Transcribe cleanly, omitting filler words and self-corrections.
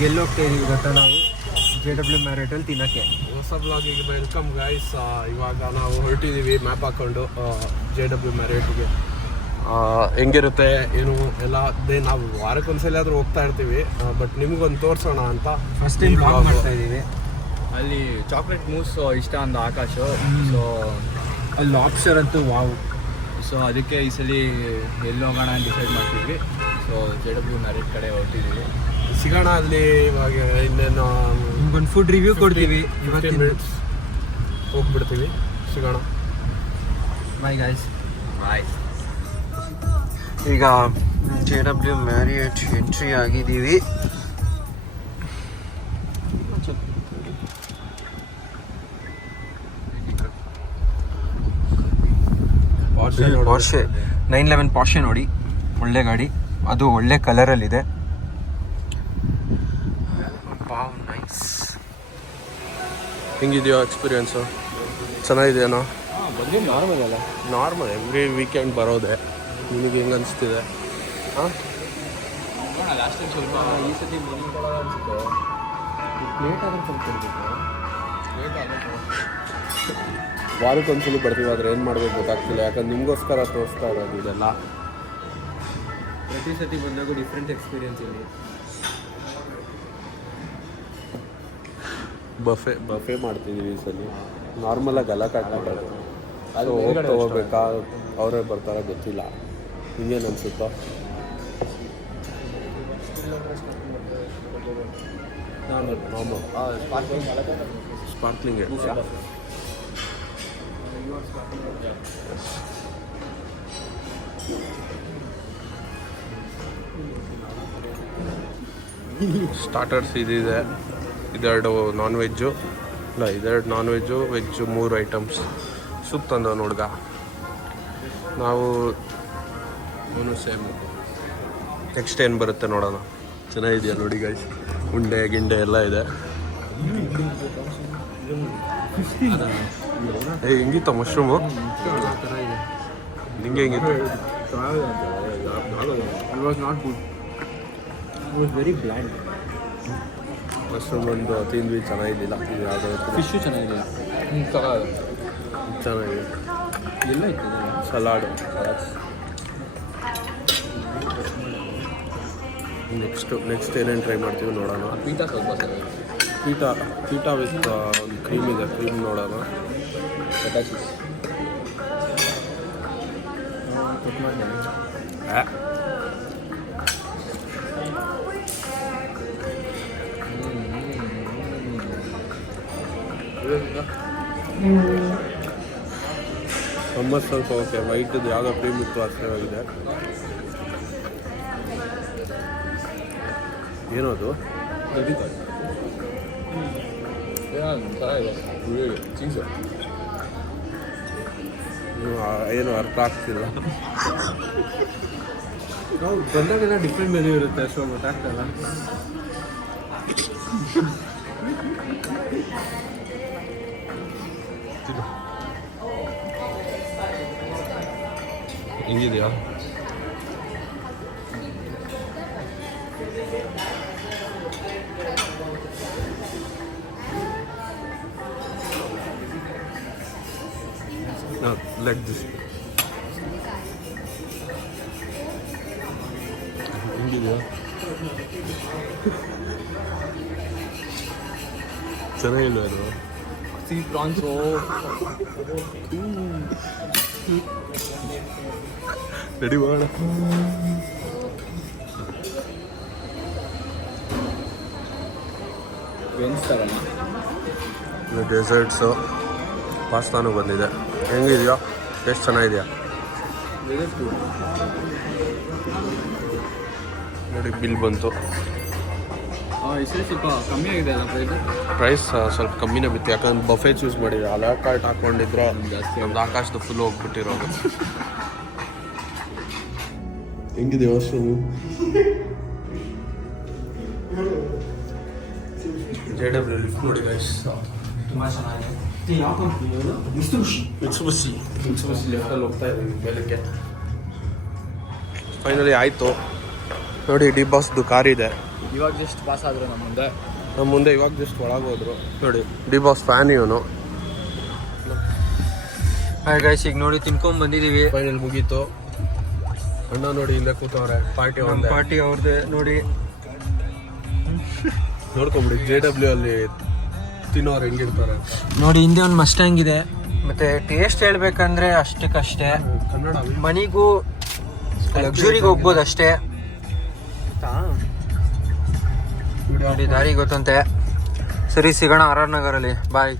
ಈಗ ಎಲ್ಲಿ ಹೋಗ್ತಾ ಇದೀವಿ ಗೊತ್ತಾ ನಾವು JW ಮ್ಯಾರಿಯಟಲ್ಲಿ ತಿನ್ನೋಕ್ಕೆ. ಹೊಸ ಬ್ಲಾಗಿಗೆ ವೆಲ್ಕಮ್ ಗೈಸ್. ಇವಾಗ ನಾವು ಹೊರಟಿದ್ದೀವಿ ಮ್ಯಾಪ್ ಹಾಕ್ಕೊಂಡು JW ಮ್ಯಾರಿಯಟ್ಗೆ. ಹೆಂಗಿರುತ್ತೆ ಏನು ಎಲ್ಲ ಅದೇ ನಾವು ವಾರಕ್ಕೊಂದ್ಸಲ ಆದರೂ ಹೋಗ್ತಾ ಇರ್ತೀವಿ. ಬಟ್ ನಿಮ್ಗೊಂದು ತೋರಿಸೋಣ ಅಂತ ಫಸ್ಟ್ ಟೈಮ್ ಬ್ಲಾಗ್ ಮಾಡ್ತಾ ಇದ್ದೀವಿ. ಅಲ್ಲಿ ಚಾಕ್ಲೇಟ್ ಮೂಸ್ ಇಷ್ಟ ಅಂದ ಆಕಾಶ್. ಸೊ ಅಲ್ಲಿ ಲಾಬ್ಸ್ಟರ್ ಅಂತೂ ವಾವ್. ಸೊ ಅದಕ್ಕೆ ಈ ಸಲ ಎಲ್ಲಿ ಹೋಗೋಣ ಅಂತ ಡಿಸೈಡ್ ಮಾಡ್ತಿದ್ವಿ. ಸೊ JW ಮ್ಯಾರಿಯಟ್ ಕಡೆ ಹೊರಟಿದ್ದೀವಿ. ಸಿಗೋಣ ಅಲ್ಲಿ. ಇವಾಗ ಇನ್ನೇನು ನಿಮ್ಗೊಂದು ಫುಡ್ ರಿವ್ಯೂ ಕೊಡ್ತೀವಿ. 15 ಮಿನಿಟ್ಸ್ ಹೋಗ್ಬಿಡ್ತೀವಿ. ಸಿಗೋಣ. Bye guys. ಬಾಯ್. ಈಗ JW ಮ್ಯಾರಿಯಟ್ ಎಂಟ್ರಿ ಆಗಿದ್ದೀವಿ. ಪಾರ್ಷೆ 911 ಪಾರ್ಷೆ ನೋಡಿ, ಒಳ್ಳೆ ಗಾಡಿ. ಅದು ಒಳ್ಳೆ ಕಲರಲ್ಲಿದೆ. Wow, nice. ಹೆಂಗಿದೆಯೋ ಎಕ್ಸ್ಪೀರಿಯನ್ಸು? ಚೆನ್ನಾಗಿದೆಯೇನೋ? ಬಂದು ನಾರ್ಮಲ್ ಅಲ್ಲ? ನಾರ್ಮಲ್, ಎವ್ರಿ ವೀಕೆಂಡ್ ಬರೋದೆ. ನಿಮಗೆ ಹೆಂಗೆ ಅನಿಸ್ತಿದೆ? ಹಾಂ, ಲಾಸ್ಟ್ ಟೈಮ್ ಸ್ವಲ್ಪ ಈ ಸತಿ ಅನಿಸುತ್ತೆ. ಲೇಟ್ ಆದ್ರೆ ಸ್ವಲ್ಪ ವಾರಕ್ಕೊಂದ್ಸಲಿ ಬರ್ತೀವಿ, ಆದರೆ ಏನು ಮಾಡಬೇಕು ಗೊತ್ತಾಗ್ತಿಲ್ಲ. ಯಾಕಂದ್ರೆ ನಿಮಗೋಸ್ಕರ ತೋರಿಸ್ತಾ ಇರೋದು ಇದೆಲ್ಲ. ಪ್ರತಿ ಸತಿ ಬಂದಾಗೂ ಡಿಫ್ರೆಂಟ್ ಎಕ್ಸ್ಪೀರಿಯನ್ಸ್ ಇಲ್ಲಿ. ಬಫೆ ಮಾಡ್ತಿದ್ದೀವಿ ಈ ಸಲ. ನಾರ್ಮಲಾಗಿ ಎಲ್ಲ ಕಟ್ ಮಾಡೋದು. ಅದು ಹೋಗ್ತಾ ಹೋಗ್ಬೇಕಾ, ಅವರೇ ಬರ್ತಾರ ಗೊತ್ತಿಲ್ಲ. ಹಿಂಗೇನು ಅನಿಸುತ್ತೋ? ನಾರ್ಮಲ್ ಸ್ಪಾರ್ಕ್ಲಿಂಗ್ ಸ್ಟಾರ್ಟರ್ಸ್ ಇದಿದೆ. ಇದೆರಡು ನಾನ್ ವೆಜ್ಜು, ಇಲ್ಲ ಇದೆರಡು non veg, veg 3 items. Soup ತಂದವ ನೋಡ್ಗ. ನಾವು ಸೇಮ್. ನೆಕ್ಸ್ಟ್ ಏನು ಬರುತ್ತೆ ನೋಡೋಣ. ಚೆನ್ನಾಗಿದೆಯಾ ನೋಡಿ ಗೈಸ್. ಉಂಡೆ ಗಿಂಡೆ ಎಲ್ಲ ಇದೆ. ಹೆಂಗಿತ್ತು ಮಶ್ರೂಮು? ನಿಂಗೆ ಹೆಂಗಿತ್ತು? It was not good. It was very bland. Mushroom ಒಂದು ತಿಂದ್ವಿ, ಚೆನ್ನಾಗಿದ್ದಿಲ್ಲ. ಇದು ಯಾವುದೋ ಫಿಶ್ಶು ಚೆನ್ನಾಗಿಲ್ಲ. ಚೆನ್ನಾಗಿದೆ. ಎಲ್ಲ ಇತ್ತು ಸಲಾಡ್. ನೆಕ್ಸ್ಟ್ ಏನೇನು ಟ್ರೈ ಮಾಡ್ತೀವಿ ನೋಡೋಣ. ಪೀಠ ಸ್ವಲ್ಪ ಸರ್. ಪೀಠ ವಿತ್ ಒಂದು ಕ್ರೀಮ್ ಇದೆ, ಕ್ರೀಮ್ ನೋಡೋಣ. ಪಟಾಚಿಸ್ ಸಮ್ಮರ್ ಸ್ವಲ್ಪ ಓಕೆ. ವೈಟ್ದು ಯಾವುದೋ ಕ್ರೀಮ್ ಇತ್ತು, ಆಶ್ಚರ್ಯವಾಗಿದೆ. ಏನದು? ಏನು ಅರ್ಥ ಆಗ್ತಿಲ್ಲ. ನಾವು ಬಂದಾಗೆಲ್ಲ ಡಿಫ್ರೆಂಟ್ ಮೆನು ಇರುತ್ತೆ, ಅಷ್ಟು ಗೊತ್ತಾಗ್ತಲ್ಲ. ಹೆಂಗಿದೆಯಾ? Like this. ಹೆಂಗಿದೆಯಾ? ಚೆನ್ನಾಗಿಲ್ಲ ಅದು. ಸೀ ಪ್ರಾನ್ಸು ರೆಡಿ ಮಾಡೋಣ. ಇದು ಡೆಸರ್ಟ್ಸು, ಪಾಸ್ತಾನು ಬಂದಿದೆ. ಹೆಂಗಿದೆಯಾ? ಟೇಸ್ಟ್ ಚೆನ್ನಾಗಿದೆಯಾ? ನೋಡಿ, ಬಿಲ್ ಬಂತು. ಹೆಸರು ಸ್ವಲ್ಪ ಕಮ್ಮಿ ಆಗಿದೆ ಅಲ್ಲ ಪ್ರೈಸ್? ಸ್ವಲ್ಪ ಕಮ್ಮಿನೇ ಬಿತ್ತು, ಯಾಕಂದ್ರೆ ಬಫೆ ಚೂಸ್ ಮಾಡಿದೆ. ಅಲಾ ಕಾರ್ಟ್ ಹಾಕ್ಕೊಂಡಿದ್ರೆ ನಮ್ದು ಆಕಾಶದ ಫುಲ್ ಹೋಗ್ಬಿಟ್ಟಿರೋದು. ಹೆಂಗಿದೆ ವಾಶ್ರೂಮು? JW ಲಿಫ್ಟ್ ನೋಡಿ ಗೈಸ್, ತುಂಬ ಚೆನ್ನಾಗಿದೆ. ಯಾವ ಕಂಪ್ನಿ ಅದು? ಮಿತ್ಸುಬಿಷಿ ಲಿಫ್ಟಲ್ಲಿ ಹೋಗ್ತಾ ಇದ್ದೀವಿ ಮೇಲಕ್ಕೆ. ಫೈನಲಿ ಆಯಿತು. ನೋಡಿ ಡಿ ಬಾಸ್ದು ಕಾರ್ ಇದೆ. ಇವಾಗ ಜಸ್ಟ್ ಪಾಸ್ ಆದ್ರು ನಮ್ಮ ಮುಂದೆ. ನಮ್ಮ ಮುಂದೆ ಇವಾಗ ಜಸ್ಟ್ ಒಳಗೆ ಹೋದ್ರು. ನೋಡಿ ಡಿ ಬಾಸ್ ಫ್ಯಾನ್ ಇವನು. ಹಾಯ್ ಗೈಸ್, ಈಗ ನೋಡಿ ತಿನ್ಕೊಂಡ್ ಬಂದಿದೀವಿ. ಫೈನಲ್ ಮುಗೀತು. ಅಣ್ಣ ನೋಡಿ ಇಲ್ಲೇ ಕೂತವ್ರೆ. ಪಾರ್ಟಿ ಒಂದೇ. ಪಾರ್ಟಿ ಅವ್ರದ್ದೇ ನೋಡಿ. ನೋಡ್ಕೊಂಬಿಡಿ JW ಅಲ್ಲಿ ತಿನ್ನೋರು ಹೆಂಗಿರ್ತಾರೆ ನೋಡಿ. ಹಿಂದೆ ಒಂದು ಮಸ್ಟ್ಯಾಂಗ್ ಇದೆ. ಮತ್ತೆ ಟೇಸ್ಟ್ ಹೇಳ್ಬೇಕಂದ್ರೆ ಅಷ್ಟಕ್ಕಷ್ಟೇ. ಕನ್ನಡ ಮನಿಗೂ ಲಕ್ಸುರಿಗೆ ಹೋಗ್ಬೋದು ಅಷ್ಟೇ. ನೋಡಿ ದಾರಿ ಗೊತ್ತಂತೆ. ಸರಿ, ಸಿಗೋಣ RR ನಗರಲ್ಲಿ. ಬಾಯ್.